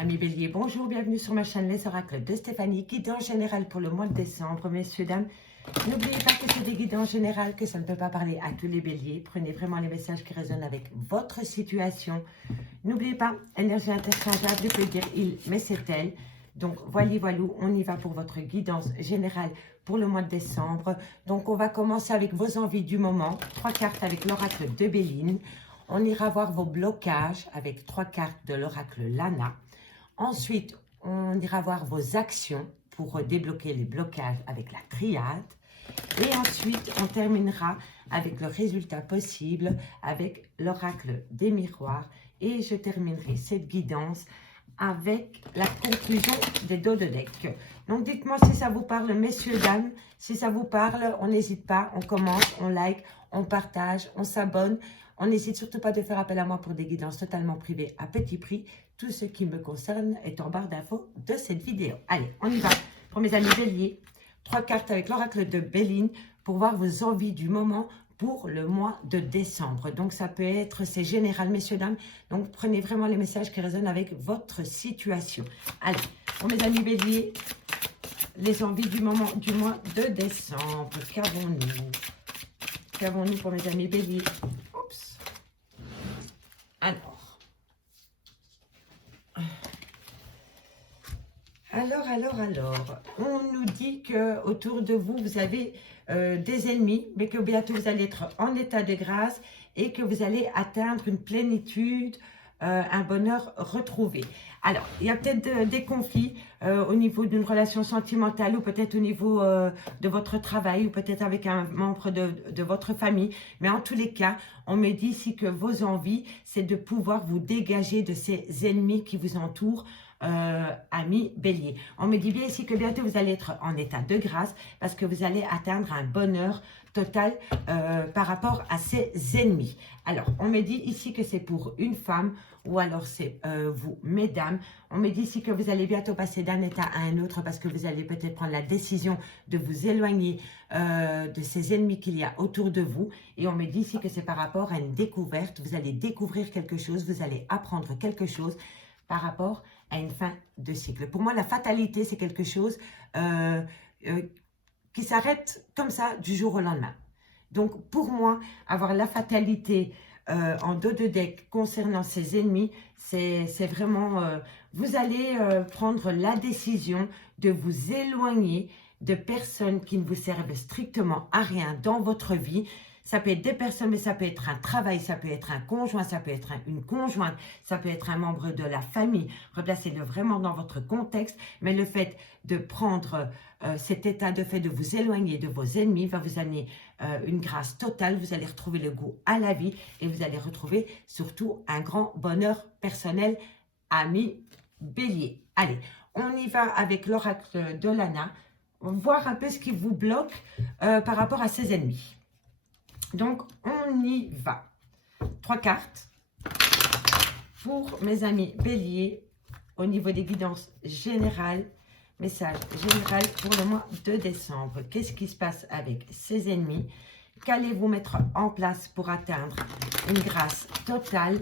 Amis Bélier, bonjour, bienvenue sur ma chaîne Les Oracles de Stéphanie, guidance générale pour le mois de décembre. Messieurs, dames, n'oubliez pas que c'est des guidances générales, que ça ne peut pas parler à tous les béliers. Prenez vraiment les messages qui résonnent avec votre situation. N'oubliez pas, énergie interchangeable, je peux dire il, mais c'est elle. Donc, voilou, on y va pour votre guidance générale pour le mois de décembre. Donc, on va commencer avec vos envies du moment. 3 cartes avec l'oracle de Béline. On ira voir vos blocages avec 3 cartes de l'oracle Lana. Ensuite, on ira voir vos actions pour débloquer les blocages avec la triade. Et ensuite, on terminera avec le résultat possible avec l'oracle des miroirs. Et je terminerai cette guidance avec la conclusion des dos de deck. Donc, dites-moi si ça vous parle, messieurs, dames. Si ça vous parle, on n'hésite pas, on commente, on like, on partage, on s'abonne. On n'hésite surtout pas de faire appel à moi pour des guidances totalement privées à petit prix. Tout ce qui me concerne est en barre d'infos de cette vidéo. Allez, on y va. Pour mes amis béliers, 3 cartes avec l'oracle de Béline pour voir vos envies du moment pour le mois de décembre. Donc, ça peut être, c'est général, messieurs, dames. Donc, prenez vraiment les messages qui résonnent avec votre situation. Allez, pour mes amis béliers, les envies du moment du mois de décembre. Qu'avons-nous? Qu'avons-nous pour mes amis béliers? Oups. Alors, on nous dit que autour de vous, vous avez des ennemis, mais que bientôt vous allez être en état de grâce et que vous allez atteindre une plénitude, un bonheur retrouvé. Alors, il y a peut-être des conflits au niveau d'une relation sentimentale ou peut-être au niveau de votre travail ou peut-être avec un membre de votre famille. Mais en tous les cas, on me dit ici que vos envies, c'est de pouvoir vous dégager de ces ennemis qui vous entourent, amis bélier. On me dit bien ici que bientôt vous allez être en état de grâce parce que vous allez atteindre un bonheur total par rapport à ces ennemis. Alors, on me dit ici que c'est pour une femme ou alors c'est vous, mesdames. On me dit ici que vous allez bientôt passer d'un état à un autre parce que vous allez peut-être prendre la décision de vous éloigner de ces ennemis qu'il y a autour de vous. Et on me dit ici que c'est par rapport à une découverte. Vous allez découvrir quelque chose, vous allez apprendre quelque chose par rapport à une fin de cycle. Pour moi, la fatalité, c'est quelque chose qui s'arrête comme ça du jour au lendemain. Donc, pour moi, avoir la fatalité en dos de deck concernant ses ennemis, c'est vraiment, vous allez prendre la décision de vous éloigner de personnes qui ne vous servent strictement à rien dans votre vie. Ça peut être des personnes, mais ça peut être un travail, ça peut être un conjoint, ça peut être une conjointe, ça peut être un membre de la famille. Replacez-le vraiment dans votre contexte, mais le fait de prendre cet état de fait de vous éloigner de vos ennemis va vous amener une grâce totale. Vous allez retrouver le goût à la vie et vous allez retrouver surtout un grand bonheur personnel, amis bélier. Allez, on y va avec l'oracle de Lana, voir un peu ce qui vous bloque par rapport à ses ennemis. Donc, on y va. 3 cartes pour mes amis béliers au niveau des guidances générales. Message général pour le mois de décembre. Qu'est-ce qui se passe avec ces ennemis? Qu'allez-vous mettre en place pour atteindre une grâce totale?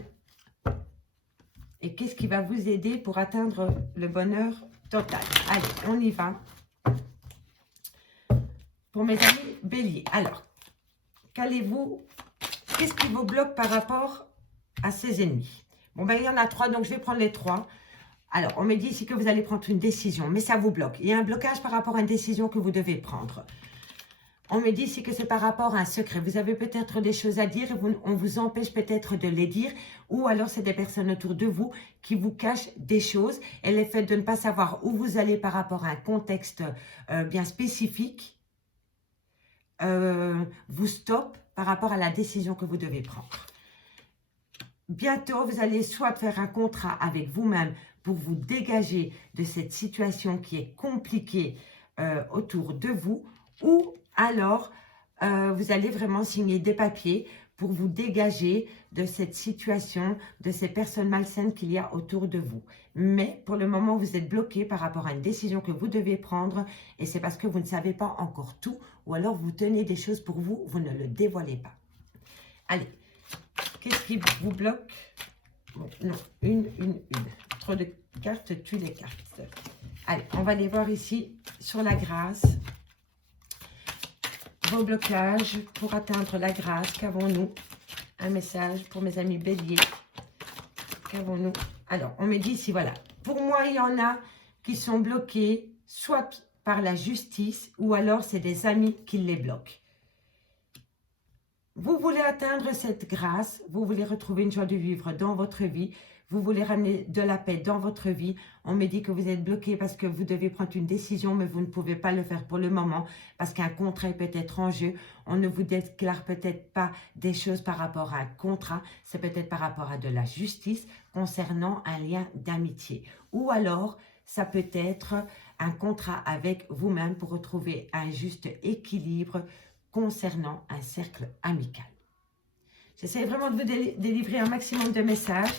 Et qu'est-ce qui va vous aider pour atteindre le bonheur total? Allez, on y va. Pour mes amis béliers. Alors, qu'est-ce qui vous bloque par rapport à ces ennemis? Bon, ben, il y en a 3, donc je vais prendre les 3. Alors, on me dit ici que vous allez prendre une décision, mais ça vous bloque. Il y a un blocage par rapport à une décision que vous devez prendre. On me dit ici que c'est par rapport à un secret. Vous avez peut-être des choses à dire et on vous empêche peut-être de les dire. Ou alors, c'est des personnes autour de vous qui vous cachent des choses. Et le fait de ne pas savoir où vous allez par rapport à un contexte bien spécifique vous stoppe par rapport à la décision que vous devez prendre. Bientôt, vous allez soit faire un contrat avec vous-même pour vous dégager de cette situation qui est compliquée autour de vous, ou alors vous allez vraiment signer des papiers pour vous dégager de cette situation, de ces personnes malsaines qu'il y a autour de vous. Mais pour le moment, vous êtes bloqué par rapport à une décision que vous devez prendre et c'est parce que vous ne savez pas encore tout ou alors vous tenez des choses pour vous, vous ne le dévoilez pas. Allez, qu'est-ce qui vous bloque? Bon, non, une. trop de cartes tue les cartes. Allez, on va les voir ici sur la grâce. Vos blocages pour atteindre la grâce. Qu'avons-nous? Un message pour mes amis béliers. Qu'avons-nous? Alors, on me dit ici, voilà. Pour moi, il y en a qui sont bloqués, soit par la justice, ou alors c'est des amis qui les bloquent. Vous voulez atteindre cette grâce, vous voulez retrouver une joie de vivre dans votre vie, vous voulez ramener de la paix dans votre vie. On me dit que vous êtes bloqué parce que vous devez prendre une décision, mais vous ne pouvez pas le faire pour le moment parce qu'un contrat est peut-être en jeu. On ne vous déclare peut-être pas des choses par rapport à un contrat, c'est peut-être par rapport à de la justice concernant un lien d'amitié. Ou alors, ça peut être un contrat avec vous-même pour retrouver un juste équilibre concernant un cercle amical. J'essaie vraiment de vous délivrer un maximum de messages.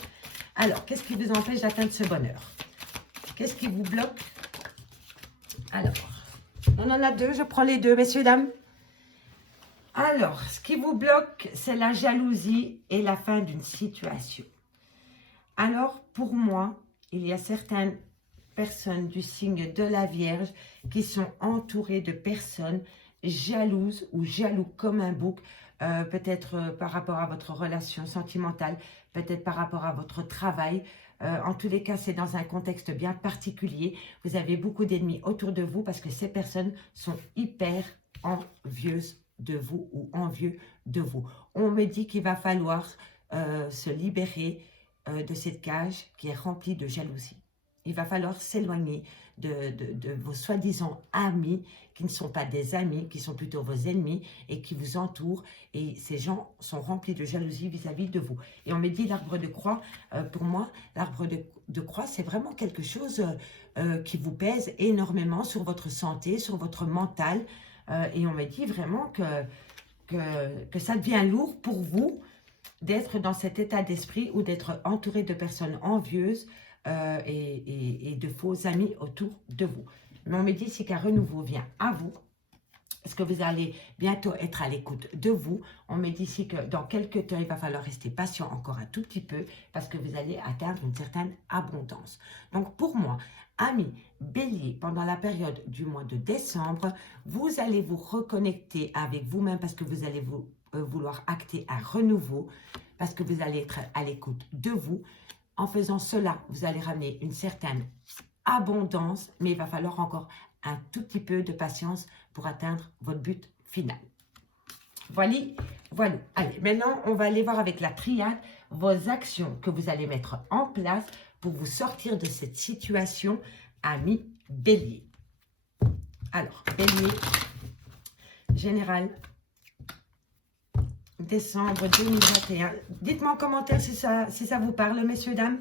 Alors, qu'est-ce qui vous empêche d'atteindre ce bonheur? Qu'est-ce qui vous bloque? Alors, on en a deux, je prends les deux, messieurs, dames. Alors, ce qui vous bloque, c'est la jalousie et la fin d'une situation. Alors, pour moi, il y a certaines personnes du signe de la Vierge qui sont entourées de personnes jalouses ou jaloux comme un bouc, peut-être par rapport à votre relation sentimentale, peut-être par rapport à votre travail. En tous les cas, c'est dans un contexte bien particulier. Vous avez beaucoup d'ennemis autour de vous parce que ces personnes sont hyper envieuses de vous ou envieux de vous. On me dit qu'il va falloir se libérer de cette cage qui est remplie de jalousie. Il va falloir s'éloigner de vos soi-disant amis qui ne sont pas des amis, qui sont plutôt vos ennemis et qui vous entourent. Et ces gens sont remplis de jalousie vis-à-vis de vous. Et on me dit l'arbre de croix, pour moi, l'arbre de croix, c'est vraiment quelque chose qui vous pèse énormément sur votre santé, sur votre mental. Et on me dit vraiment que ça devient lourd pour vous d'être dans cet état d'esprit ou d'être entouré de personnes envieuses, et de faux amis autour de vous. Mais on me dit ici qu'un renouveau vient à vous. Est-ce que vous allez bientôt être à l'écoute de vous? On me dit ici que dans quelques temps, il va falloir rester patient encore un tout petit peu parce que vous allez atteindre une certaine abondance. Donc pour moi, amis bélier, pendant la période du mois de décembre, vous allez vous reconnecter avec vous-même parce que vous allez vouloir acter un renouveau, parce que vous allez être à l'écoute de vous. En faisant cela, vous allez ramener une certaine abondance, mais il va falloir encore un tout petit peu de patience pour atteindre votre but final. Voilà. Allez, maintenant, on va aller voir avec la triade vos actions que vous allez mettre en place pour vous sortir de cette situation, amis bélier. Alors, bélier, général, décembre 2021. Dites-moi en commentaire si ça vous parle, messieurs, dames.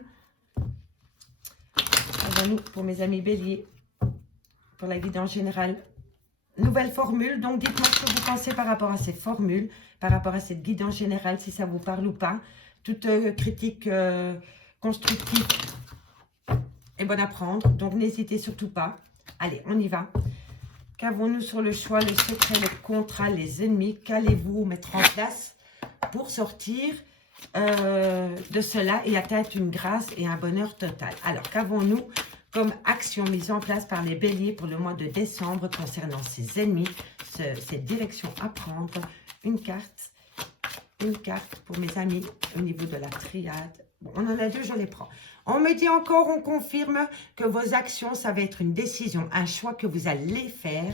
Nous, pour mes amis béliers, pour la guidance générale. Nouvelle formule, donc dites-moi ce que vous pensez par rapport à ces formules, par rapport à cette guidance générale, si ça vous parle ou pas. Toute critique constructive est bonne à prendre, donc n'hésitez surtout pas. Allez, on y va. Qu'avons-nous sur le choix, le secret, le contrat, les ennemis? Qu'allez-vous mettre en place pour sortir de cela et atteindre une grâce et un bonheur total? Alors, qu'avons-nous comme action mise en place par les béliers pour le mois de décembre concernant ces ennemis, cette direction à prendre? Une carte pour mes amis au niveau de la triade. Bon, on en a deux, je les prends. On me dit encore, on confirme que vos actions, ça va être une décision, un choix que vous allez faire.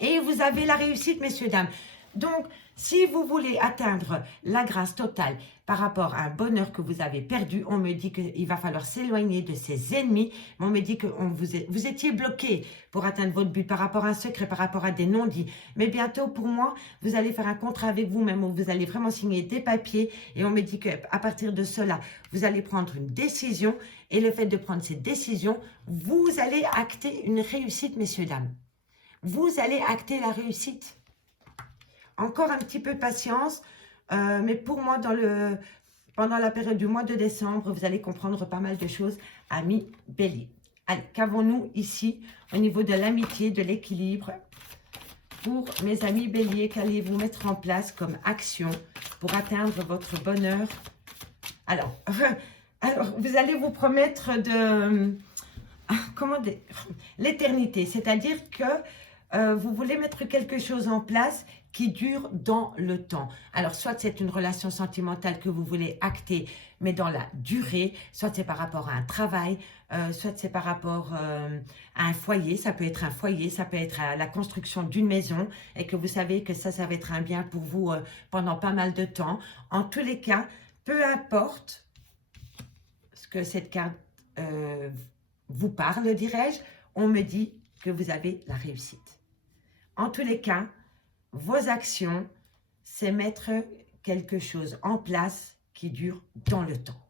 Et vous avez la réussite, messieurs, dames. Donc, si vous voulez atteindre la grâce totale par rapport à un bonheur que vous avez perdu, on me dit qu'il va falloir s'éloigner de ses ennemis. On me dit que vous étiez bloqué pour atteindre votre but par rapport à un secret, par rapport à des non-dits. Mais bientôt, pour moi, vous allez faire un contrat avec vous-même où vous allez vraiment signer des papiers. Et on me dit qu'à partir de cela, vous allez prendre une décision. Et le fait de prendre cette décision, vous allez acter une réussite, messieurs, dames. Vous allez acter la réussite. Encore un petit peu de patience, mais pour moi, pendant la période du mois de décembre, vous allez comprendre pas mal de choses, amis bélier. Allez, qu'avons-nous ici au niveau de l'amitié, de l'équilibre? Pour mes amis béliers, qu'allez-vous mettre en place comme action pour atteindre votre bonheur? Alors, Alors, vous allez vous promettre de... comment dire, l'éternité, c'est-à-dire que vous voulez mettre quelque chose en place qui dure dans le temps. Alors, soit c'est une relation sentimentale que vous voulez acter, mais dans la durée, soit c'est par rapport à un travail, soit c'est par rapport à un foyer, ça peut être un foyer, ça peut être à la construction d'une maison, et que vous savez que ça va être un bien pour vous pendant pas mal de temps. En tous les cas, peu importe ce que cette carte vous parle, dirais-je, on me dit que vous avez la réussite. En tous les cas, vos actions, c'est mettre quelque chose en place qui dure dans le temps.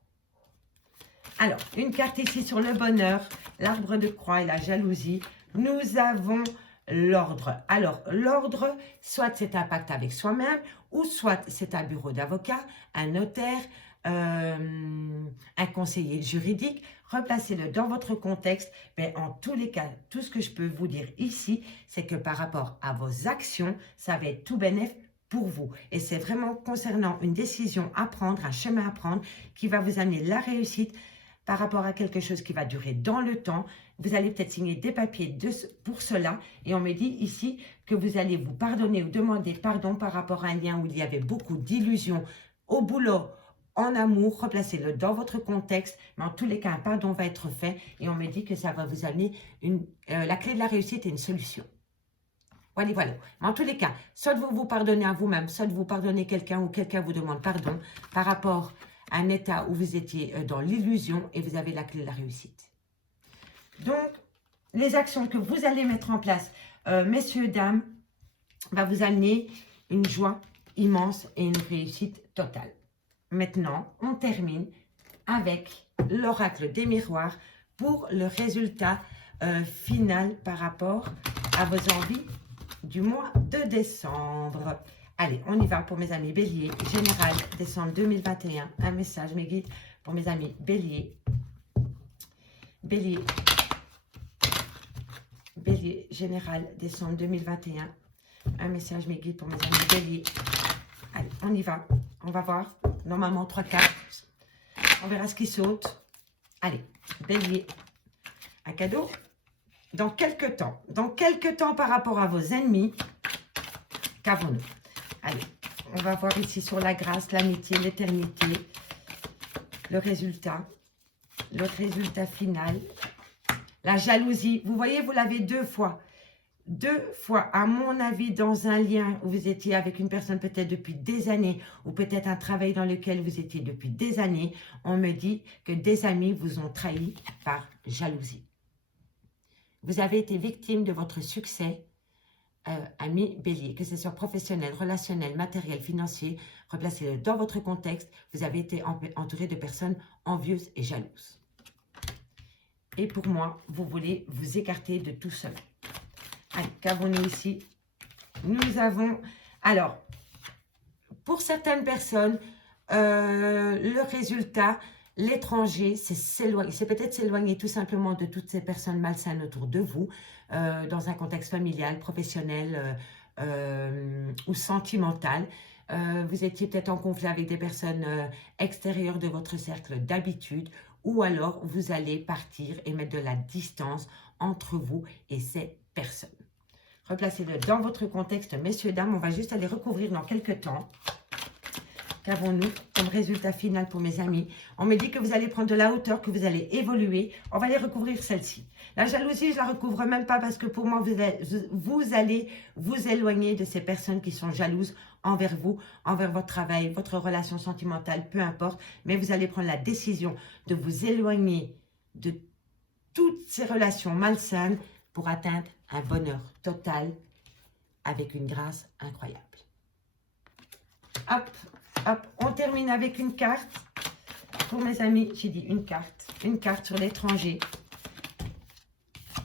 Alors, une carte ici sur le bonheur, l'arbre de croix et la jalousie. Nous avons l'ordre. Alors, l'ordre, soit c'est un pacte avec soi-même, ou soit c'est un bureau d'avocat, un notaire, un conseiller juridique. Replacez-le dans votre contexte. Mais en tous les cas, tout ce que je peux vous dire ici, c'est que par rapport à vos actions, ça va être tout bénéf pour vous. Et c'est vraiment concernant une décision à prendre, un chemin à prendre, qui va vous amener la réussite par rapport à quelque chose qui va durer dans le temps. Vous allez peut-être signer des papiers pour cela. Et on me dit ici que vous allez vous pardonner ou demander pardon par rapport à un lien où il y avait beaucoup d'illusions au boulot, en amour. Replacez-le dans votre contexte. Mais en tous les cas, un pardon va être fait. Et on me dit que ça va vous amener la clé de la réussite et une solution. Voilà, voilà. Mais en tous les cas, soit vous vous pardonnez à vous-même, soit vous pardonnez quelqu'un ou quelqu'un vous demande pardon par rapport à un état où vous étiez dans l'illusion et vous avez la clé de la réussite. Donc, les actions que vous allez mettre en place, messieurs, dames, va vous amener une joie immense et une réussite totale. Maintenant, on termine avec l'oracle des miroirs pour le résultat final par rapport à vos envies du mois de décembre. Allez, on y va pour mes amis Bélier, général, décembre 2021. Un message, mes guides, pour mes amis Bélier. Bélier. Bélier, général, décembre 2021. Un message, mes guides, pour mes amis Bélier. Allez, on y va. On va voir. Normalement, 3 cartes. On verra ce qui saute. Allez, Bélier. Un cadeau. Dans quelques temps par rapport à vos ennemis, qu'avons-nous? Allez, on va voir ici sur la grâce, l'amitié, l'éternité, le résultat final, la jalousie. Vous voyez, vous l'avez 2 fois. 2 fois, à mon avis, dans un lien où vous étiez avec une personne peut-être depuis des années, ou peut-être un travail dans lequel vous étiez depuis des années, on me dit que des amis vous ont trahi par jalousie. Vous avez été victime de votre succès, ami Bélier, que ce soit professionnel, relationnel, matériel, financier, replacez-le dans votre contexte. Vous avez été entouré de personnes envieuses et jalouses. Et pour moi, vous voulez vous écarter de tout cela. Allez, qu'avons-nous ici? Nous avons, alors, pour certaines personnes, le résultat, l'étranger, c'est peut-être s'éloigner tout simplement de toutes ces personnes malsaines autour de vous, dans un contexte familial, professionnel ou sentimental. Vous étiez peut-être en conflit avec des personnes extérieures de votre cercle d'habitude, ou alors vous allez partir et mettre de la distance entre vous et ces personnes. Replacez-le dans votre contexte, messieurs, dames. On va juste aller recouvrir dans quelques temps. Qu'avons-nous comme résultat final pour mes amis? On me dit que vous allez prendre de la hauteur, que vous allez évoluer. On va aller recouvrir celle-ci. La jalousie, je la recouvre même pas parce que pour moi, vous allez vous éloigner de ces personnes qui sont jalouses envers vous, envers votre travail, votre relation sentimentale, peu importe. Mais vous allez prendre la décision de vous éloigner de toutes ces relations malsaines pour atteindre un bonheur total avec une grâce incroyable. Hop! Hop, on termine avec une carte. Pour mes amis, j'ai dit une carte sur l'étranger.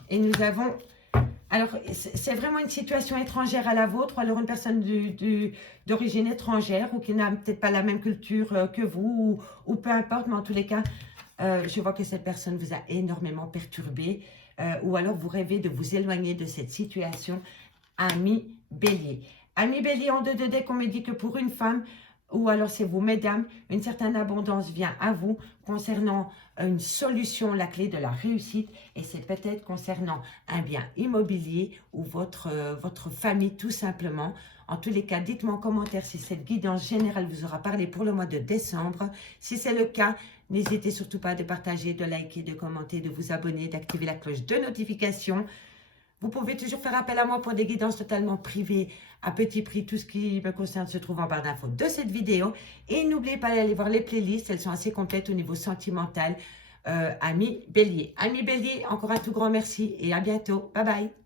Et nous avons, alors c'est vraiment une situation étrangère à la vôtre, ou alors une personne d'origine étrangère, ou qui n'a peut-être pas la même culture que vous, ou peu importe, mais en tous les cas, je vois que cette personne vous a énormément perturbé, ou alors vous rêvez de vous éloigner de cette situation, ami Bélier. Ami Bélier, en 2 de deck, on me dit que pour une femme, ou alors c'est vous, mesdames, une certaine abondance vient à vous concernant une solution, la clé de la réussite, et c'est peut-être concernant un bien immobilier ou votre famille tout simplement. En tous les cas, dites-moi en commentaire si cette guidance générale vous aura parlé pour le mois de décembre. Si c'est le cas, n'hésitez surtout pas de partager, de liker, de commenter, de vous abonner, d'activer la cloche de notification. Vous pouvez toujours faire appel à moi pour des guidances totalement privées à petit prix. Tout ce qui me concerne se trouve en barre d'infos de cette vidéo. Et n'oubliez pas d'aller voir les playlists, elles sont assez complètes au niveau sentimental. Amis Bélier. Amis Bélier, encore un tout grand merci et à bientôt. Bye bye.